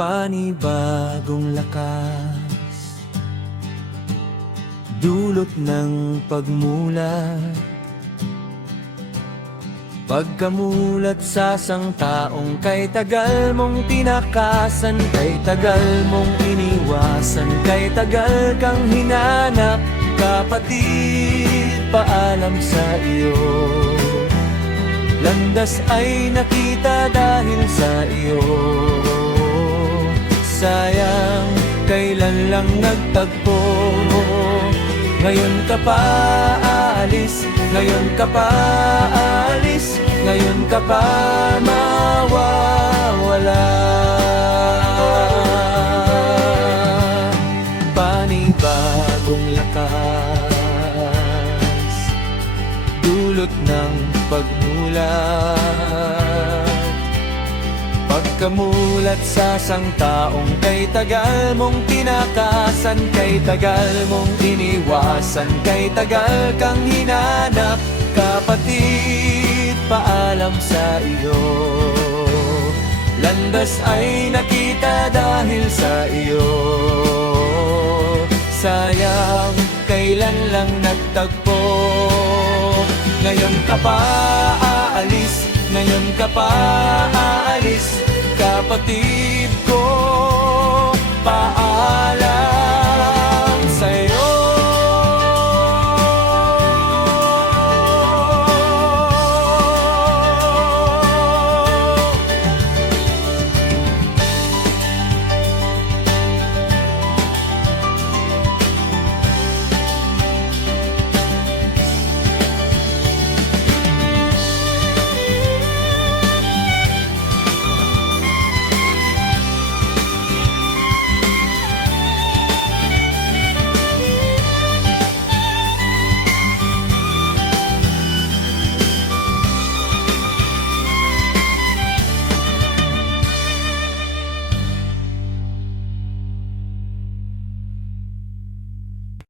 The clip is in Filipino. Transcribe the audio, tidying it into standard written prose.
Panibagong lakas, dulot ng pagmulat, pagkamulat sa sangtaong kay tagal mong tinakasan, kay tagal mong iniwasan, kay tagal kang hinanap. Kapatid, paalam sa iyo, landas ay nakita dahil sa iyo. Sayang, kailan lang nagtagpo, ngayon ka pa aalis, ngayon ka pa aalis, ngayon ka pa mawawala. Panibagong lakas, dulot ng pagmulat, pagkamulat sa sangtaong kay tagal mong tinakasan, kay tagal mong iniwasan, kay tagal kang hinanap. Kapatid, paalam sa iyo, landas ay nakita dahil sa iyo. Sayang, kailan lang nagtagpo, ngayon ka pa aalis, ngayon ka pa aalis. Kapatid ko, paalam.